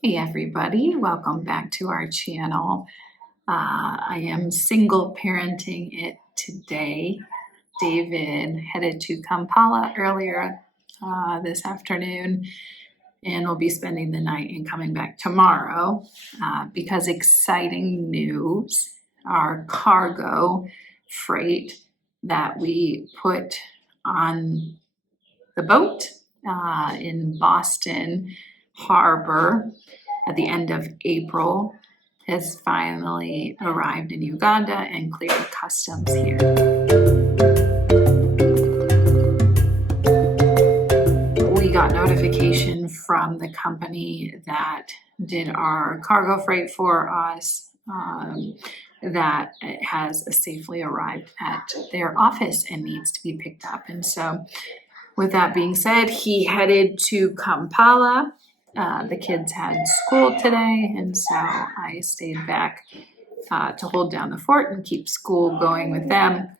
Hey everybody, welcome back to our channel. I am single parenting it today. David headed to Kampala earlier this afternoon and will be spending the night and coming back tomorrow because exciting news. Our cargo freight that we put on the boat in Boston Harbor at the end of April has finally arrived in Uganda and cleared customs here. We got notification from the company that did our cargo freight for us that it has safely arrived at their office and needs to be picked up. And so with that being said, he headed to Kampala. The kids had school today, and so I stayed back to hold down the fort and keep school going with them.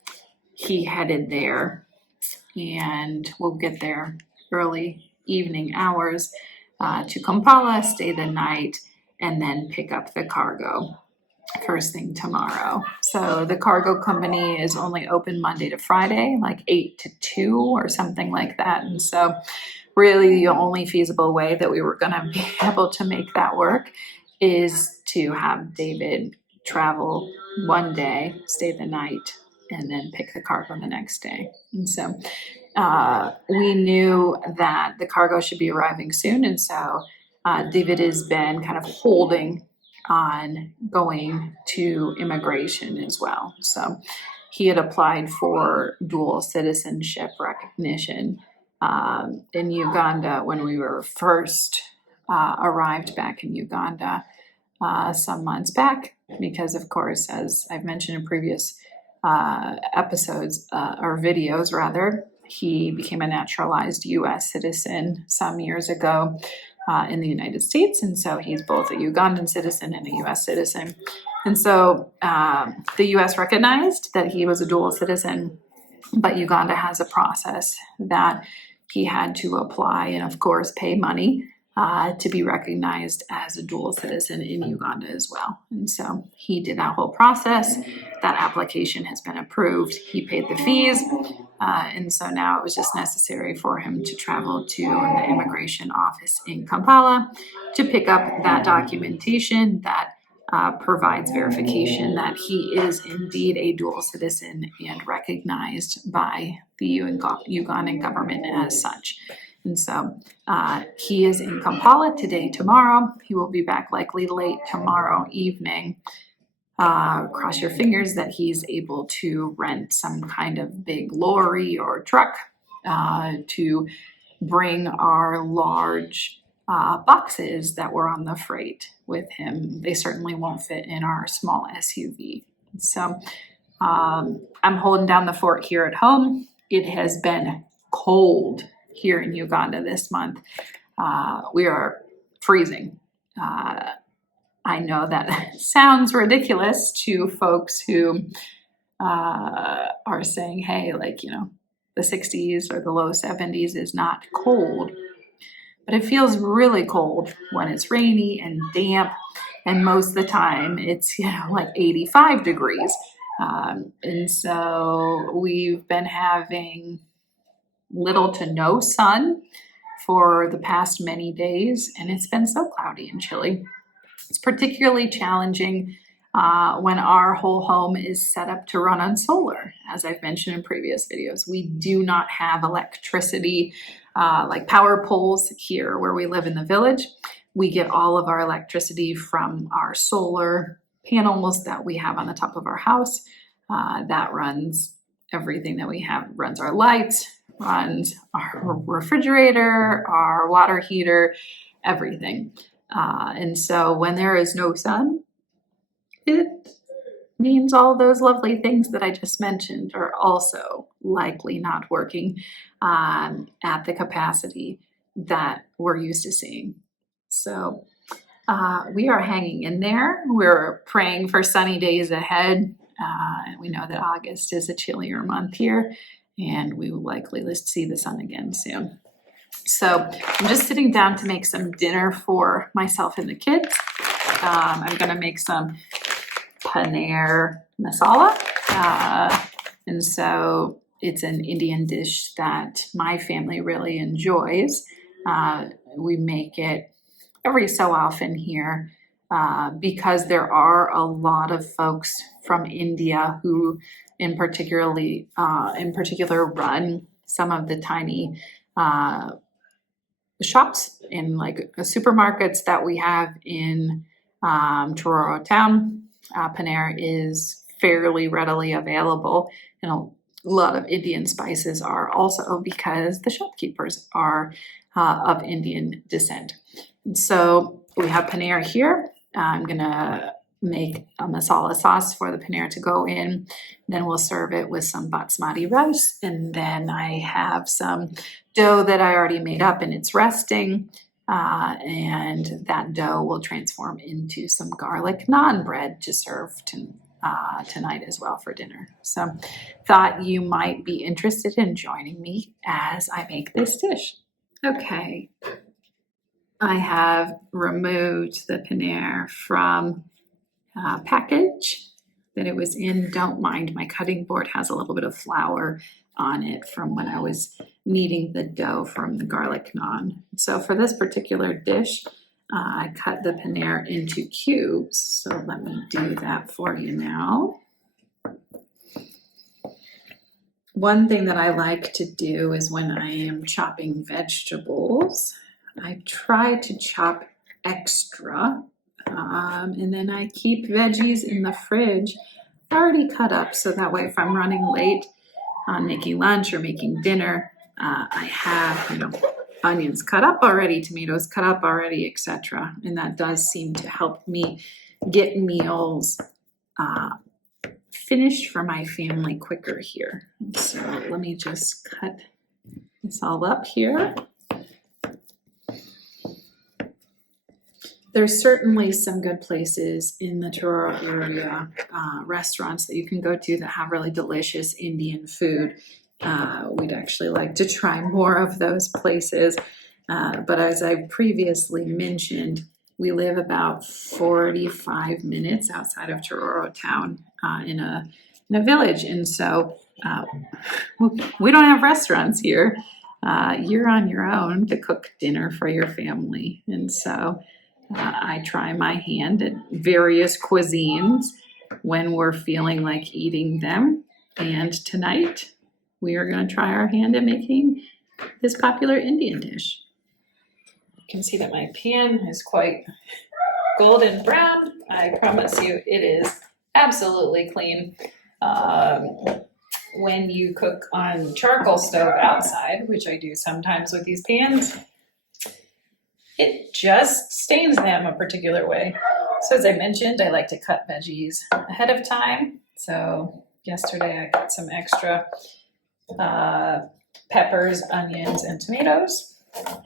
He headed there, and we'll get there early evening hours to Kampala, stay the night, and then pick up the cargo first thing tomorrow. So the cargo company is only open Monday to Friday, like 8 to 2 or something like that. And so really the only feasible way that we were going to be able to make that work is to have David travel one day, stay the night, and then pick the cargo the next day. And so we knew that the cargo should be arriving soon. And so David has been kind of holding on going to immigration as well. So he had applied for dual citizenship recognition in Uganda when we were first arrived back in Uganda some months back, because of course, as I've mentioned in previous episodes or videos rather, he became a naturalized US citizen some years ago in the United States. And so he's both a Ugandan citizen and a US citizen. And so the US recognized that he was a dual citizen, but Uganda has a process that he had to apply and of course pay money to be recognized as a dual citizen in Uganda as well. And so he did that whole process. That application has been approved. He paid the fees. And so now it was just necessary for him to travel to the immigration office in Kampala to pick up that documentation that provides verification that he is indeed a dual citizen and recognized by the Ugandan government as such. And so he is in Kampala today, tomorrow. He will be back likely late tomorrow evening. Cross your fingers that he's able to rent some kind of big lorry or truck to bring our large boxes that were on the freight with him. They certainly won't fit in our small SUV. So I'm holding down the fort here at home. It has been cold here in Uganda this month. We are freezing. I know that sounds ridiculous to folks who are saying, hey, like, you know, the 60s or the low 70s is not cold. But it feels really cold when it's rainy and damp. And most of the time it's, like 85 degrees. And so we've been having little to no sun for the past many days. And it's been so cloudy and chilly. It's particularly challenging when our whole home is set up to run on solar. As I've mentioned in previous videos, we do not have electricity like power poles here where we live in the village. We get all of our electricity from our solar panels that we have on the top of our house. That runs everything that we have, runs our lights, runs our refrigerator, our water heater, everything. And so when there is no sun, it means all those lovely things that I just mentioned are also likely not working at the capacity that we're used to seeing. So we are hanging in there. We're praying for sunny days ahead. And we know that August is a chillier month here, and we will likely see the sun again soon. So I'm just sitting down to make some dinner for myself and the kids. I'm gonna make some Paneer Masala. And so it's an Indian dish that my family really enjoys. We make it every so often here because there are a lot of folks from India who in particular run some of the tiny shops in like supermarkets that we have in Truro town. Paneer is fairly readily available, and a lot of Indian spices are also because the shopkeepers are of Indian descent. And so we have paneer here. I'm gonna make a masala sauce for the paneer to go in. Then we'll serve it with some basmati rice. And then I have some dough that I already made up and it's resting. And that dough will transform into some garlic naan bread to serve tonight as well for dinner. So thought you might be interested in joining me as I make this dish. Okay, I have removed the paneer from package that it was in. Don't mind, my cutting board has a little bit of flour on it from when I was kneading the dough from the garlic naan. So for this particular dish, I cut the paneer into cubes. So let me do that for you now. One thing that I like to do is when I am chopping vegetables, I try to chop extra, and then I keep veggies in the fridge already cut up, so that way if I'm running late on making lunch or making dinner, I have, onions cut up already, tomatoes cut up already, etc. And that does seem to help me get meals finished for my family quicker here. So let me just cut this all up here. There's certainly some good places in the Truro area, restaurants that you can go to that have really delicious Indian food. We'd actually like to try more of those places. But as I previously mentioned, we live about 45 minutes outside of Truro town in a village. And so we don't have restaurants here. You're on your own to cook dinner for your family. And so I try my hand at various cuisines when we're feeling like eating them. And tonight, we are going to try our hand at making this popular Indian dish. You can see that my pan is quite golden brown. I promise you it is absolutely clean. When you cook on charcoal stove outside, which I do sometimes with these pans, it just stains them a particular way. So as I mentioned, I like to cut veggies ahead of time. So yesterday I cut some extra peppers, onions, and tomatoes.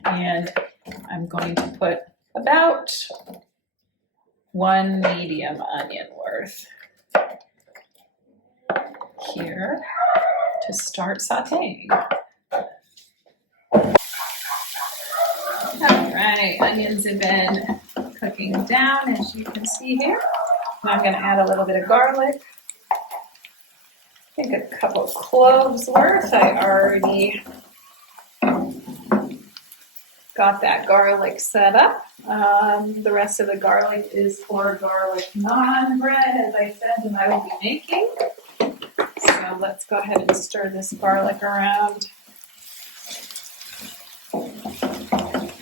And I'm going to put about 1 medium onion worth here to start sauteing. All right, onions have been cooking down, as you can see here. And I'm going to add a little bit of garlic. I think a couple cloves worth. I already got that garlic set up. The rest of the garlic is for garlic naan bread, as I said, and I will be making. So let's go ahead and stir this garlic around.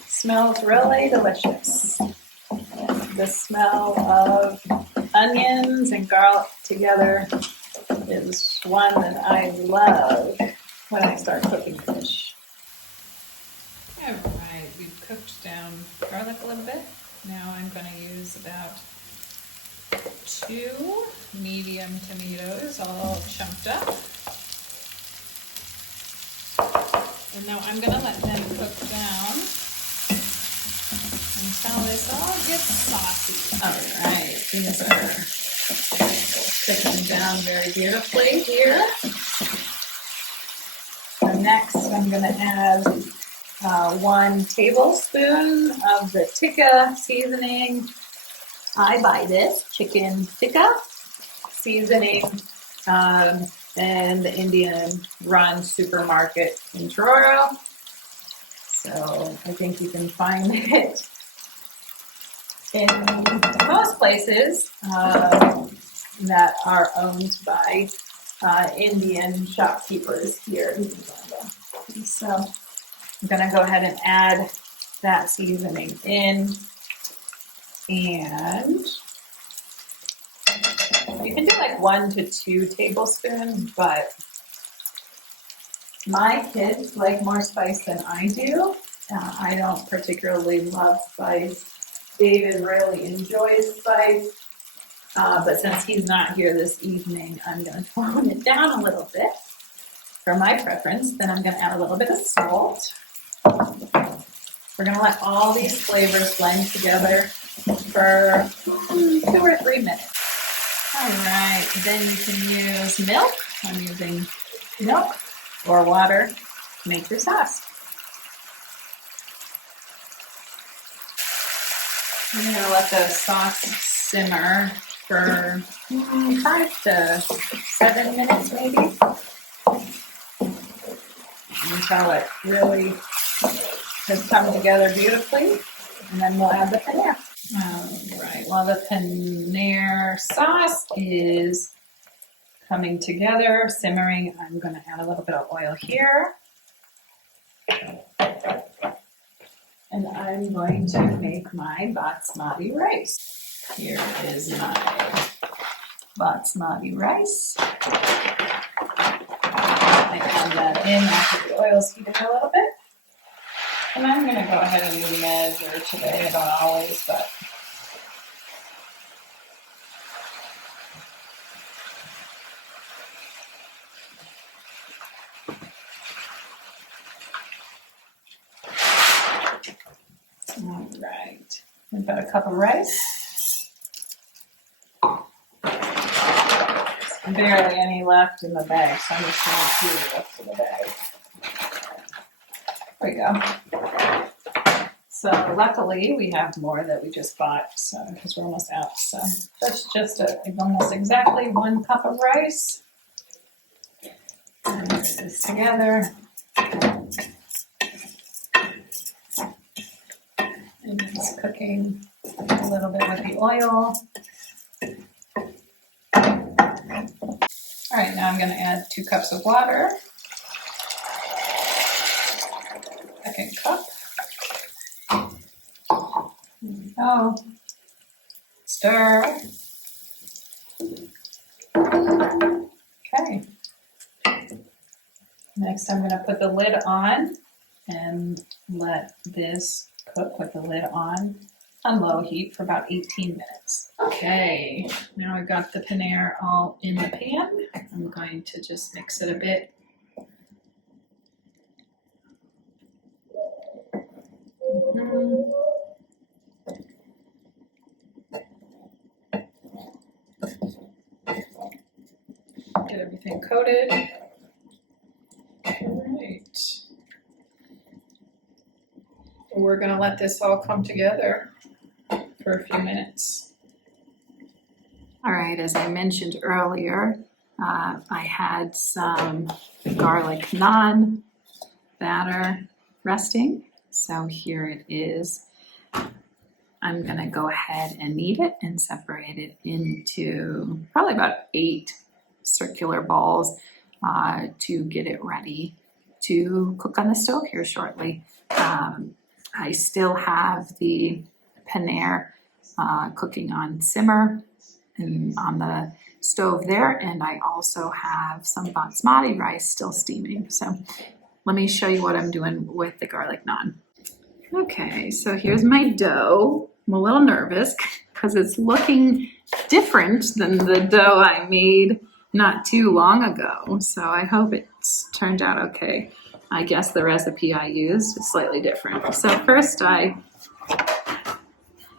Smells really delicious. The smell of onions and garlic together is one that I love when I start cooking fish. All right, we've cooked down garlic a little bit. Now I'm going to use about 2 medium tomatoes, all chunked up. And now I'm going to let them cook down until this all gets saucy. All right, these are cooking down very beautifully here. So next I'm going to add 1 tablespoon of the tikka seasoning. I buy this chicken tikka seasoning in the Indian run supermarket in Truro. So I think you can find it in most places that are owned by Indian shopkeepers here in Uganda. So I'm gonna go ahead and add that seasoning in, and you can do like 1 to 2 tablespoons, but my kids like more spice than I do. I don't particularly love spice. David really enjoys spice, but since he's not here this evening, I'm going to tone it down a little bit for my preference. Then I'm going to add a little bit of salt. We're going to let all these flavors blend together for 2 or 3 minutes. All right, then you can use milk. I'm using milk or water to make your sauce. I'm going to let the sauce simmer for 5 to 7 minutes maybe, until it really has come together beautifully, and then we'll add the paneer. All right, while the paneer sauce is coming together, simmering, I'm going to add a little bit of oil here. And I'm going to make my basmati rice. Here is my basmati rice. I add that in after the oil's heated a little bit. And I'm going to go ahead and measure today. I don't always, but all right. About a cup of rice. There's barely any left in the bag, so I'm just going to do the rest of the bag. There we go. So luckily we have more that we just bought, so because we're almost out. So that's just almost exactly 1 cup of rice. And mix this together. And it's cooking a little bit with the oil. All right, now I'm going to add 2 cups of water. 2nd cup. There we go. Stir. Okay. Next, I'm going to put the lid on and let this cook with the lid on low heat for about 18 minutes. Okay, now I've got the paneer all in the pan. I'm going to just mix it a bit. Get everything coated. All right. We're going to let this all come together for a few minutes. All right, as I mentioned earlier, I had some garlic naan batter resting. So here it is. I'm going to go ahead and knead it and separate it into probably about 8 circular balls to get it ready to cook on the stove here shortly. I still have the paneer cooking on simmer and on the stove there, and I also have some basmati rice still steaming. So let me show you what I'm doing with the garlic naan. Okay, so here's my dough. I'm a little nervous because it's looking different than the dough I made not too long ago. So I hope it's turned out okay. I guess the recipe I used is slightly different. So first I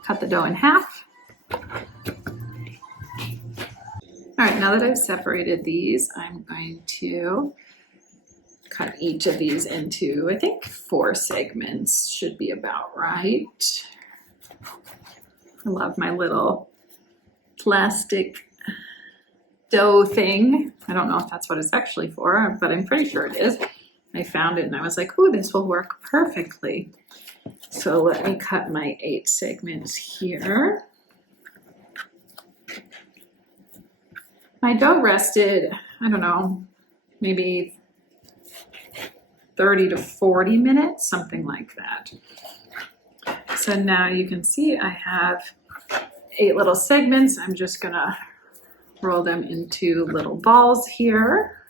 cut the dough in half. All right, now that I've separated these, I'm going to cut each of these into, I think 4 segments should be about right. I love my little plastic dough thing. I don't know if that's what it's actually for, but I'm pretty sure it is. I found it and I was like, oh, this will work perfectly. So let me cut my 8 segments here. My dough rested, I don't know, maybe 30 to 40 minutes, something like that. So now you can see I have 8 little segments. I'm just gonna roll them into little balls here.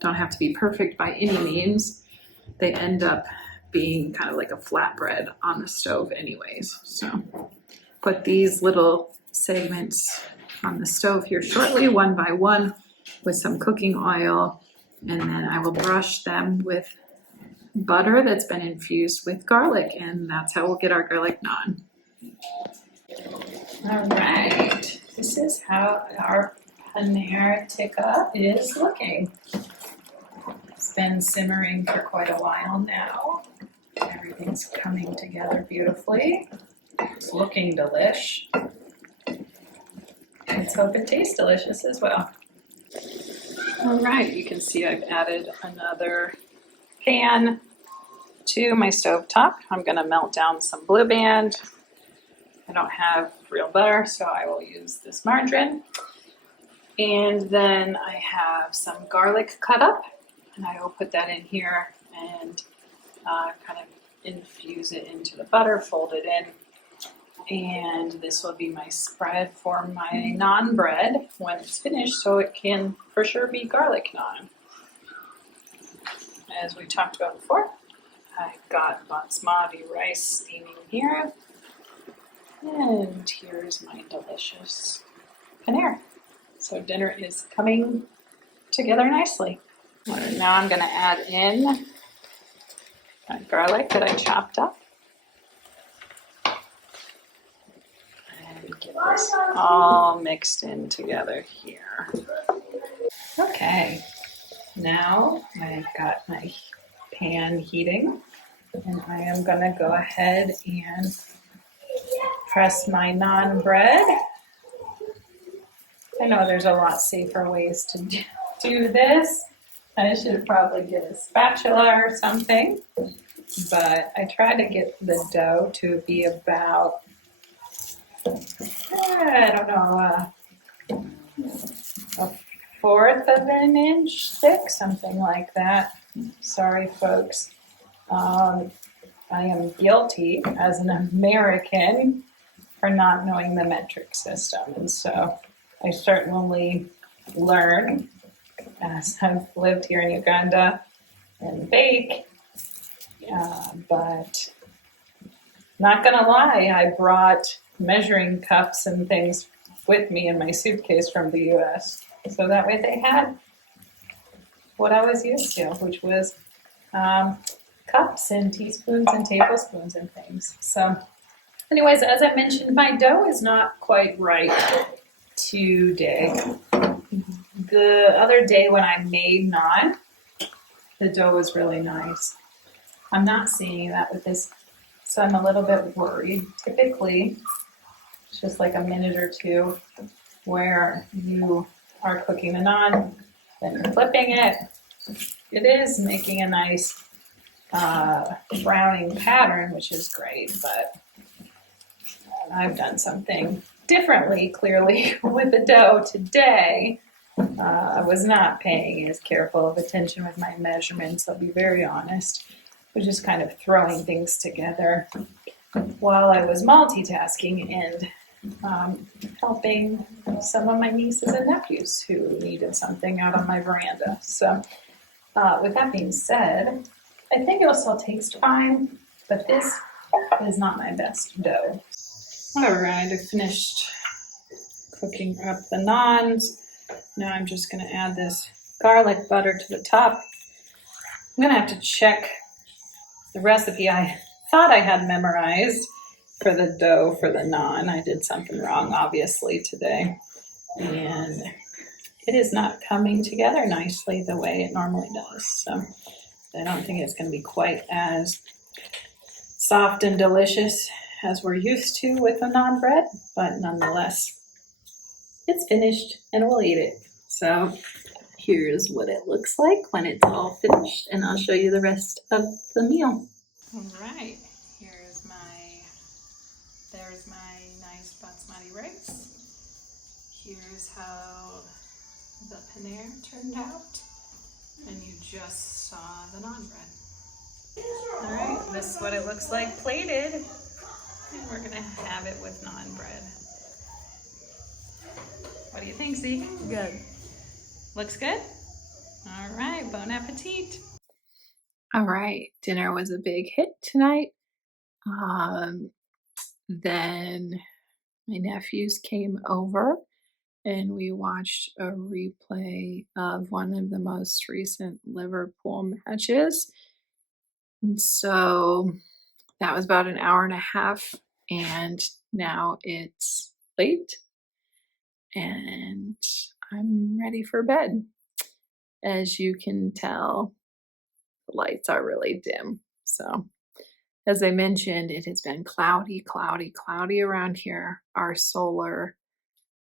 Don't have to be perfect by any means. They end up being kind of like a flatbread on the stove anyways. So put these little segments on the stove here shortly, one by one, with some cooking oil, and then I will brush them with butter that's been infused with garlic, and that's how we'll get our garlic naan. All right, this is how our Paneer Tikka is looking. It's been simmering for quite a while now. Everything's coming together beautifully. It's looking delish. Let's hope it tastes delicious as well. All right, you can see I've added another pan to my stovetop. I'm gonna melt down some Blue Band. I don't have real butter, so I will use this margarine. And then I have some garlic cut up, and I will put that in here and kind of infuse it into the butter, fold it in. And this will be my spread for my naan bread when it's finished, so it can for sure be garlic naan. As we talked about before, I've got basmati rice steaming here. And here's my delicious paneer. So dinner is coming together nicely. Now I'm going to add in that garlic that I chopped up. And get this all mixed in together here. Okay, now I've got my pan heating, and I am going to go ahead and press my naan bread. I know there's a lot safer ways to do this. I should probably get a spatula or something, but I try to get the dough to be about, I don't know, a 1/4 of an inch thick, something like that. Sorry, folks. I am guilty as an American for not knowing the metric system, and so I certainly learn as I've lived here in Uganda and bake, but not gonna lie, I brought measuring cups and things with me in my suitcase from the US, so that way they had what I was used to, which was cups and teaspoons and tablespoons and things. So anyways, as I mentioned, my dough is not quite right today. The other day when I made naan, the dough was really nice. I'm not seeing that with this, so I'm a little bit worried. Typically, it's just like a minute or two where you are cooking the naan, then you're flipping it. It is making a nice browning pattern, which is great, but I've done something differently, clearly, with the dough today. I was not paying as careful of attention with my measurements, I'll be very honest. I was just kind of throwing things together while I was multitasking and helping some of my nieces and nephews who needed something out on my veranda. So with that being said, I think it'll still taste fine, but this is not my best dough. All right, I finished cooking up the naans. Now I'm just going to add this garlic butter to the top. I'm going to have to check the recipe I thought I had memorized for the dough for the naan. I did something wrong, obviously, today. And it is not coming together nicely the way it normally does. So I don't think it's going to be quite as soft and delicious as we're used to with the naan bread, but nonetheless, it's finished and we'll eat it. So here's what it looks like when it's all finished, and I'll show you the rest of the meal. All right, there's my nice basmati rice. Here's how the paneer turned out, and you just saw the naan bread. All right, this is what it looks like plated, and we're gonna have it with naan bread. What do you think, Zeke? Good. Looks good? All right, bon appetit. All right, dinner was a big hit tonight. Then my nephews came over and we watched a replay of one of the most recent Liverpool matches. And so that was about an hour and a half, and now it's late and I'm ready for bed. As you can tell, the lights are really dim. So as I mentioned, it has been cloudy around here. Our solar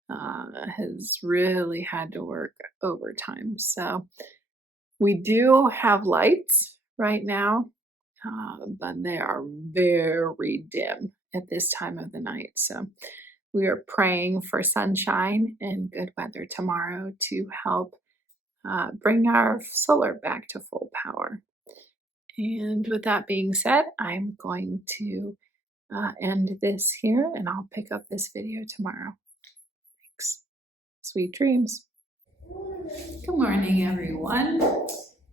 has really had to work overtime. So we do have lights right now, but they are very dim at this time of the night. So we are praying for sunshine and good weather tomorrow to help bring our solar back to full power. And with that being said, I'm going to end this here, and I'll pick up this video tomorrow. Thanks. Sweet dreams. Good morning, everyone.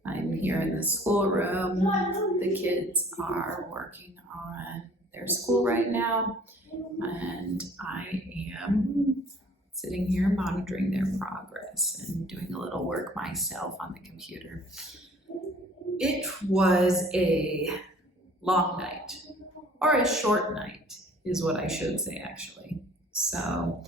I'm here in the schoolroom. The kids are working on their school right now, and I am sitting here monitoring their progress and doing a little work myself on the computer. It was a long night, or a short night is what I should say, actually. So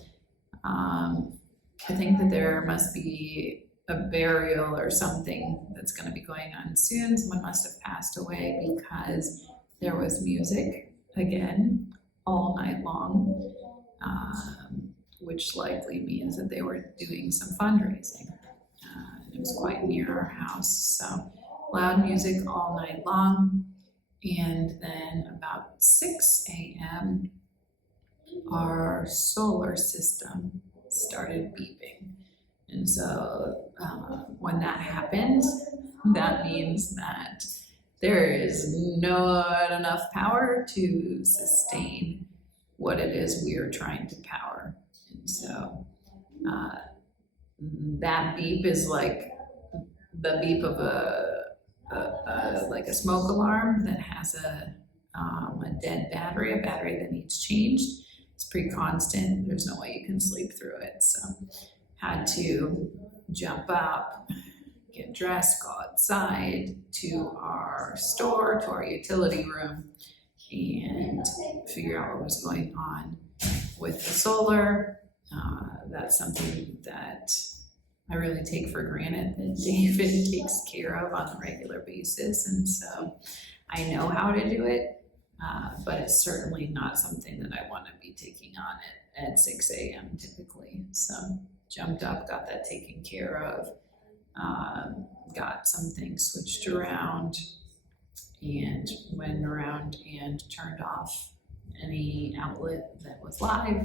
I think that there must be a burial or something that's going to be going on soon. Someone must have passed away because there was music again all night long, which likely means that they were doing some fundraising. It was quite near our house, so loud music all night long. And then about 6 a.m., our solar system started beeping. And so when that happens, that means that there is not enough power to sustain what it is we are trying to power. And so that beep is like the beep of like a smoke alarm that has a dead battery, a battery that needs changed. It's pretty constant. There's no way you can sleep through it. So had to jump up, get dressed, go outside to our store, to our utility room, and figure out what was going on with the solar. That's something that I really take for granted that David takes care of on a regular basis. And so I know how to do it, but it's certainly not something that I want to be taking on at 6 a.m. typically. So jumped up, got that taken care of, got some things switched around, and went around and turned off any outlet that was live,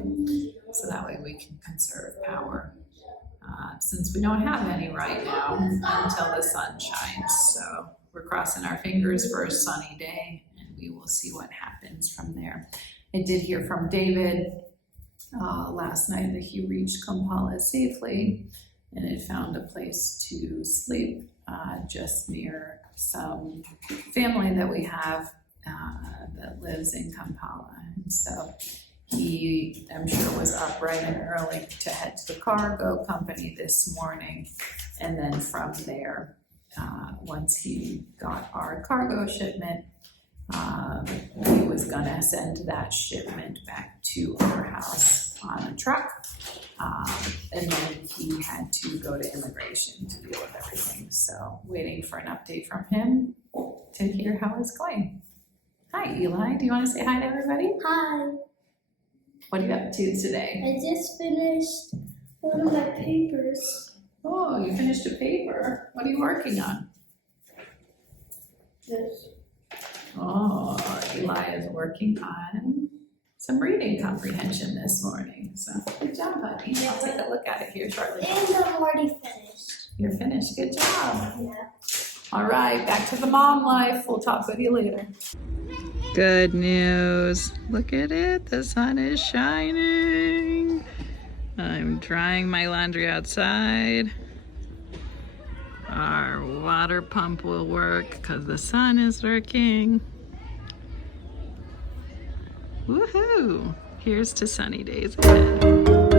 so that way we can conserve power. Since we don't have any right now until the sun shines. So we're crossing our fingers for a sunny day, and we will see what happens from there. I did hear from David last night that he reached Kampala safely and had found a place to sleep just near some family that we have that lives in Kampala. And so he, I'm sure, was up bright and early to head to the cargo company this morning. And then from there, once he got our cargo shipment, he was gonna send that shipment back to our house on a truck. And then he had to go to immigration to deal with everything. So waiting for an update from him to hear how it's going. Hi, Eli. Do you want to say hi to everybody? Hi. What are you up to today? I just finished one of my papers. Oh, you finished a paper. What are you working on? This. Oh, Eli is working on some reading comprehension this morning. So good job, buddy. I'll take a look at it here shortly. And I'm already finished. You're finished. Good job. Yeah. All right, back to the mom life. We'll talk with you later. Good news. Look at it. The sun is shining. I'm drying my laundry outside. Our water pump will work because the sun is working. Woohoo! Here's to sunny days ahead.